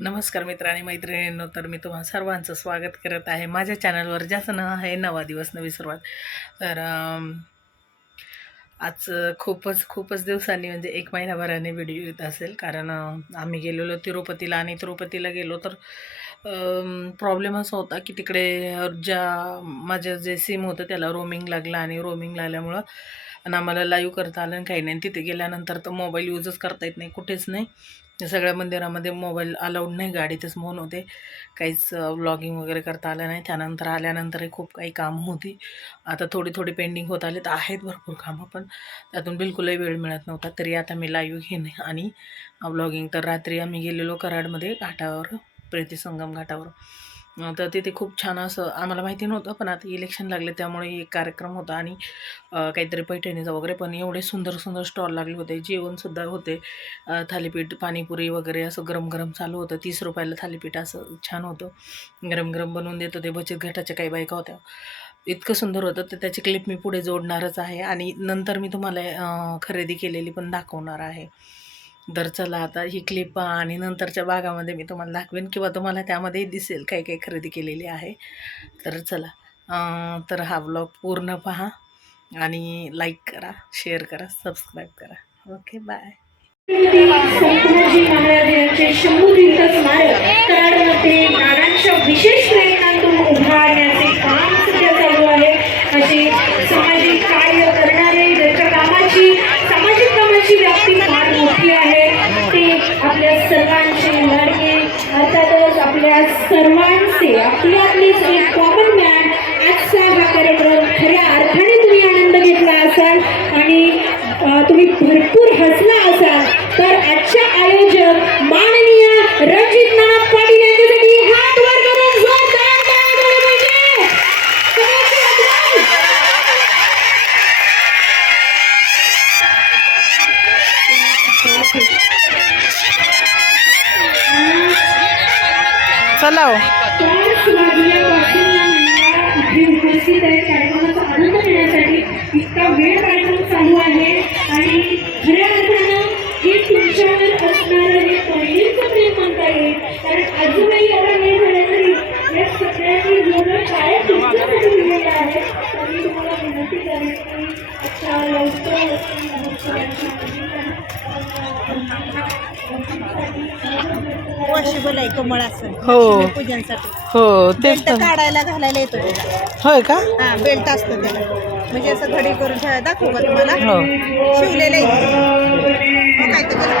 नमस्कार मित्र आणि मैत्रिणींनो तर मी तुम्हा सर्वांचं स्वागत करत आहे माझ्या चॅनलवर ज्याचं नाव आहे नवा दिवस नवी सुरुवात. तर आज खूपच खूपच दिवसांनी म्हणजे एक महिनाभराने व्हिडिओ येत असेल. कारण आम्ही गेलेलो तिरुपतीला आणि तिरुपतीला गेलो तर प्रॉब्लेम असा होता की तिकडे ज्या माझं जे सिम होतं त्याला रोमिंग लागलं आणि रोमिंग लागल्यामुळं आणि आम्हाला लाईव्ह करता आलं काही नाही. तिथे गेल्यानंतर तर मोबाईल यूजच करता येत नाही कुठेच नाही. सगळ्या मंदिरामध्ये मोबाईल अलाउड नाही गाडीतच म्हणून होते. काहीच व्लॉगिंग वगैरे करता आलं नाही. त्यानंतर आल्यानंतरही खूप काही काम होती. आता थोडी थोडी पेंडिंग होत आले तर आहेत भरपूर कामं पण त्यातून बिलकुलही वेळ मिळत नव्हता. तरी आता मी लाईव्ह घेणे आणि व्लॉगिंग तर रात्री आम्ही गेलेलो कराडमध्ये घाटावर प्रीती संगम घाटावर. तर तिथे खूप छान असं आम्हाला माहिती नव्हतं पण आता इलेक्शन लागले त्यामुळे एक कार्यक्रम होता आणि काहीतरी पैठणीचा वगैरे पण एवढे सुंदर सुंदर स्टॉल लागले होते जेवणसुद्धा होते. थालीपीठ पाणीपुरी वगैरे असं गरम गरम चालू होतं तीस रुपयाला थालीपीठ असं छान होतं. गरम गरम बनवून देत होते बचत गटाच्या काही बायका होत्या. इतकं सुंदर होतं तर त्याची क्लिप मी पुढे जोडणारच आहे. आणि नंतर मी तुम्हाला खरेदी केलेली पण दाखवणार आहे. तर चला आता ही क्लिप आणि नंतरच्या भागामध्ये मी तुम्हाला दाखवेन किंवा तुम्हाला त्यामध्ये दिसेल काही काही खरेदी केलेली आहे. तर चला तर हा ब्लॉग पूर्ण पहा आणि लाईक करा शेअर करा सबस्क्राईब करा. ओके बाय संतराजी महाराज यांचे शंभू तीर्थ स्मारक कराडमध्ये नारायणच्या विशेष चला हो. उपस्थित आहे कार्यक्रमाचा आनंद घेण्यासाठी इतका वेळ कार्यक्रम चालू आहे आणि खऱ्या अर्थानं हे तुमच्यावर असणारं हे प्रेम म्हणता येईल कारण अजूनही एवढा वेळ झाला तरी या सगळ्यांनी जेवढं टाळ्या वॉशेबल आहे कमळ असं हो. पूजनसाठी हो तेच बेल्ट तर काढायला घालायला येतो त्याला होय का हा बेल्ट असतो त्याला म्हणजे असं घडी करून ठेवा दाखवू का तुम्हाला हो शिवलेलं आहे हो काय ते बघा.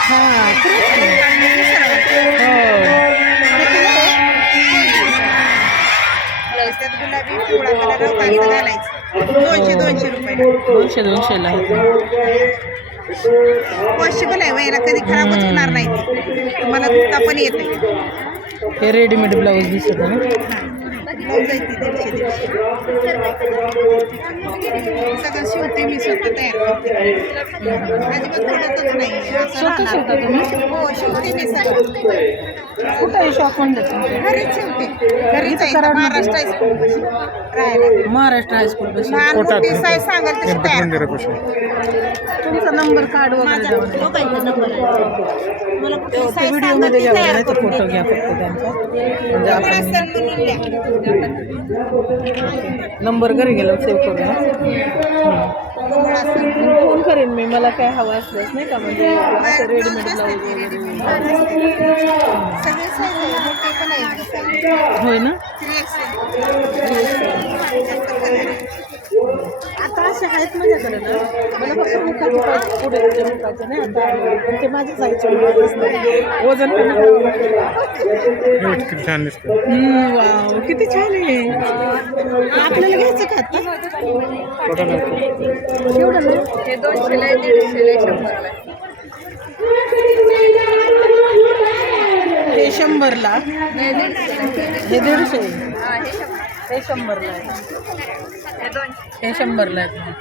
हा खरंच आहे. दुसरं. हो हे केलं आहे. ब्लाऊज त्यात गुलाबी पिवळा कलर रंगाचं घालायचं दोनशे दोनशे रुपये दोनशे दोनशेला वॉशेबल आहे वयाला कधी खराबच होणार नाही. तुम्हाला धुता पण येते हे रेडीमेड ब्लाऊज दिसत आहे ब्लाऊज आहे ती दीडशे दीडशे सगळं शिवते मी स्वतः तयार करते अजिबात पडतच नाही असं स्वतः शिवता राहणार. हो शिवते मी सगळं कुठं आहे शॉप म्हणलं तुमचं घरीच शिवते घरीच आहे इथं महाराष्ट्र हायस्कूल राहायला महाराष्ट्र हायस्कूल लहान मोठी साईज सांगाल तशी तयार तुमचा नंबर कार्ड वगैरे माझा द्या. लोकांचा नंबर आहे मला कुठली ते size व्हिडिओ सांगाल मध्ये ती घ्या तयार नाही तर करून फोटो. घ्या फक्त त्यांचा म्हणजे आपण म्हणून. नंबर घरी गेला सेव्ह असेल फोन करेन मी मला काय हवं असल्यास नाही का म्हणजे असं रेडीमेड ब्लाऊज वगैरे. होय ना. आता असे आहेत माझ्याकडे ना मला फक्त मुखाचे पुढे तुझ्या मुखाचे नाही आता. पण ते मिळतच नाही वजन छान वाव. किती छान आहे आपल्याला घ्यायचं का आता? एवढं ना? हे दोनशेला आहे, दीडशेला आहे, शंभरला. हे शंभरला? हे. हे दीडशे. हे शंभरला आहे. हे शंभरला आहे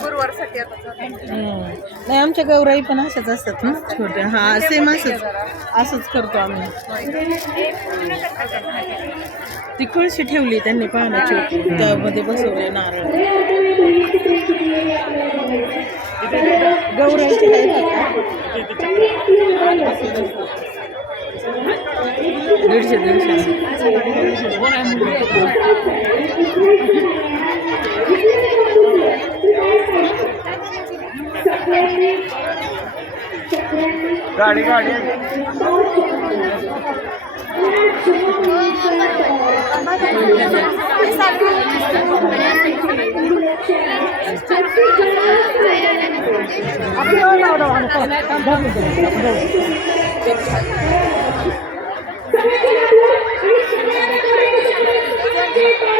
गुरुवारसाठी आता चालू आहे. हम्म. नाही आमच्या गौराई पण अशाच असतात ना छोट्या. हा सेम असंच. असंच करतो आम्ही. ती कळशी ठेवली त्यांनी पाण्याची होती त्यामध्ये बसवले नारळ. गौराईचे आहेत आता गाडी गाडी Thank you.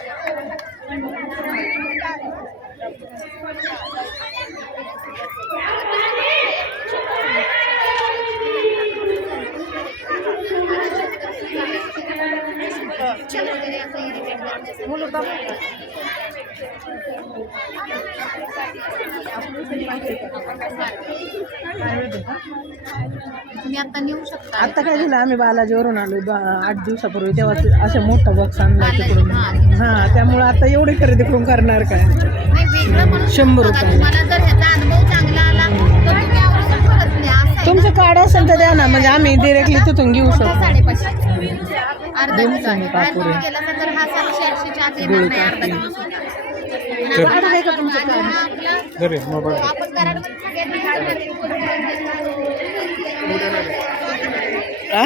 तुम्ही आता नेऊ शकता. आता काय झालं? आम्ही बालाजीवरून आलो. आठ दिवसापूर्वी तेव्हा अशा मोठा बॉक्स आणला तिकडून हां त्यामुळे आता एवढी खरेदी करून करणार काय? शंभर रुपये. तुमचं कार्ड असेल तर द्या ना. म्हणजे आम्ही डिरेक्टली तिथून घेऊ शकतो. साडेपाचशे? अर्धा दोन किलो. सांगे आहे. बाहेर कापुरे. तुम्ही गेला तर हा सातशे आठशेच्या आत येणार नाही अर्धा किलो. आणि कार्ड आहे का तुमचं आणि हा आपला घरी मोबाईल. आपण कराडमध्ये सगळ्यांना आ?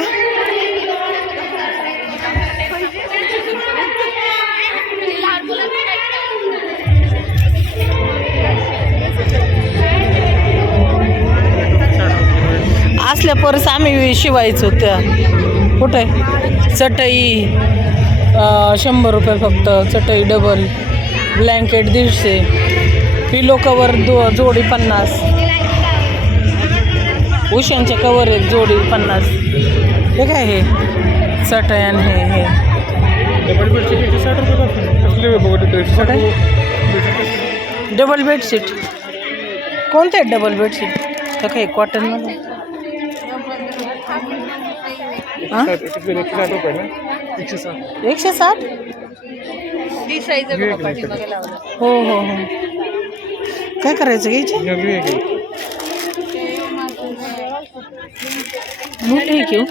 असल्या परस आम्ही शिवायचो त्या. कुठे? चटई शंभर रुपये फक्त चटई डबल ब्लँकेट दीडशे. पिलो कवर दो जोडी पन्नास. उशांचे कवर आहेत जोडी पन्नास. हे काय हे? चटई आणि हे हे. डबल बेडशीट कोणते आहेत डबल बेडशीट तर काही कॉटनमध्ये हां साठ एकशे साठ एकशे? हो हो हो. काय करायचं घ्यायची घेऊया घेऊया की. मोठी घेऊ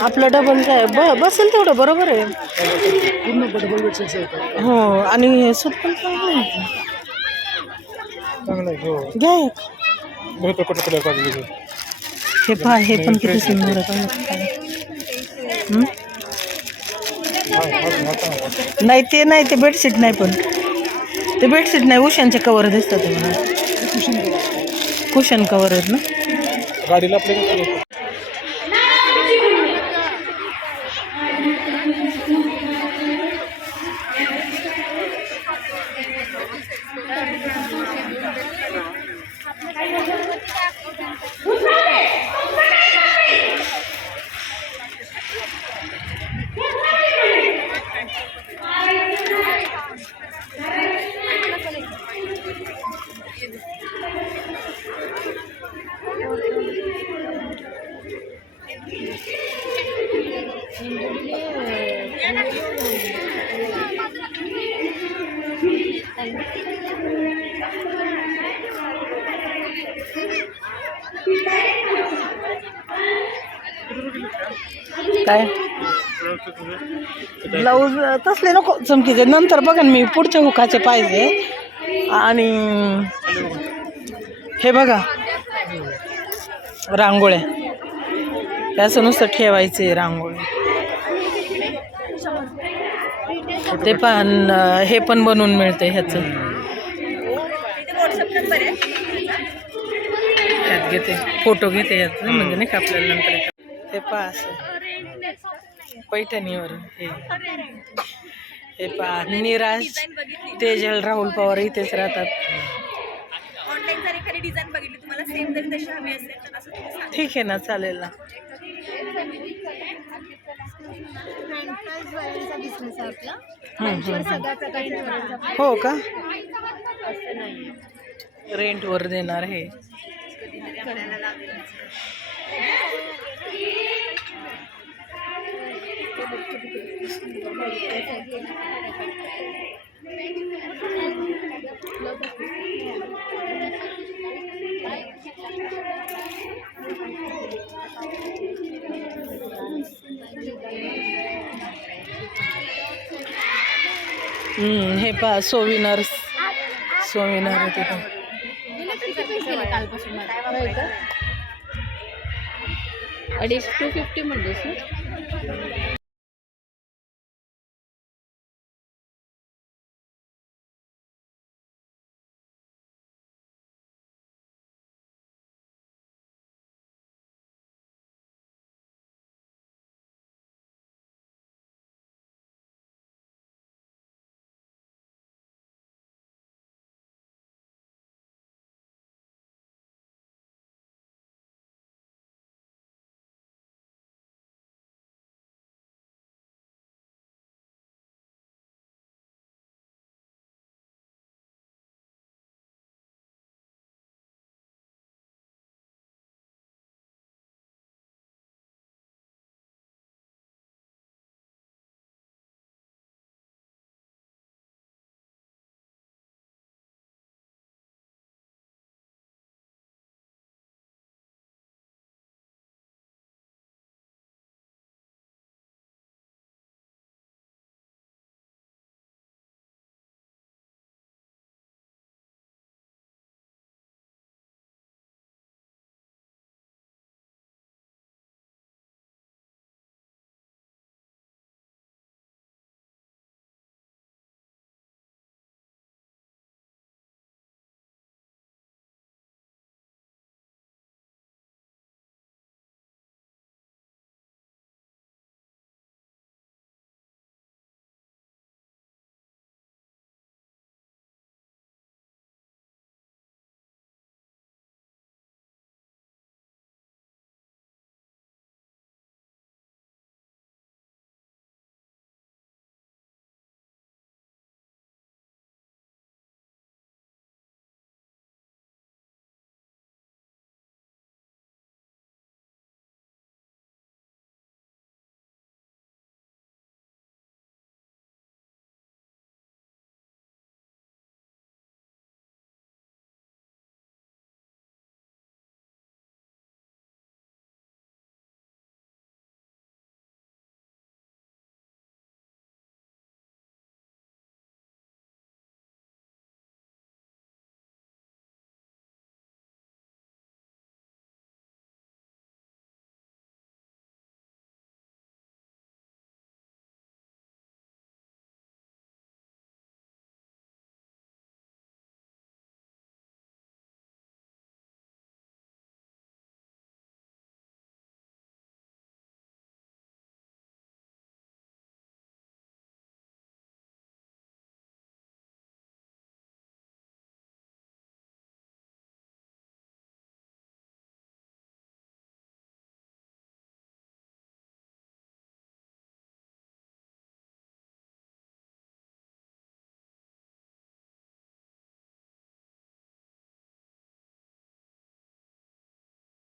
आपलं डबल काय? ब बसेल तेवढं बरोबर आहे. हो आणि सूट पण चांगलं हो. घ्या एक बहुत कोटा कलर पाहिजे हे पहा हे पण किती सुंदर? नाही ते नाही ते बेडशीट नाही पण. ते बेडशीट नाही उशांचे कवर दिसतात ते मला कुशन कवर आहेत ना? गाडीला आपल्या काय ब्लाऊज तसले नको चमकीचे. नंतर बघा मी पुढच्या हुकाचे पाहिजे. आणि हे बघा रांगोळ्या. त्याचं नुसतं ठेवायचे रांगोळी. ते पण हे पण बनवून मिळते ह्याचं. ह्यात घेते फोटो घेते ह्याचं म्हणजे नाही का आपल्याला नंतर ते पहा असं. पैठणीवर हे. हे पहा निराश तेजल राहुल पवार इथेच राहतात. ऑनलाईन जर एखादी डिझाईन बघितली तुम्हाला सेम जरी तशी हवी असेल तर असं तुम्ही सांगा. ठीक आहे ना चालेल ना. बिझनेस आहे आपला. सगळ्या प्रकारचे हो का रेंटवर देणार हे. हम्म, हे पहा सोविनर सोविनर आहे तिथं. अडीच टू फिफ्टी म्हणलीस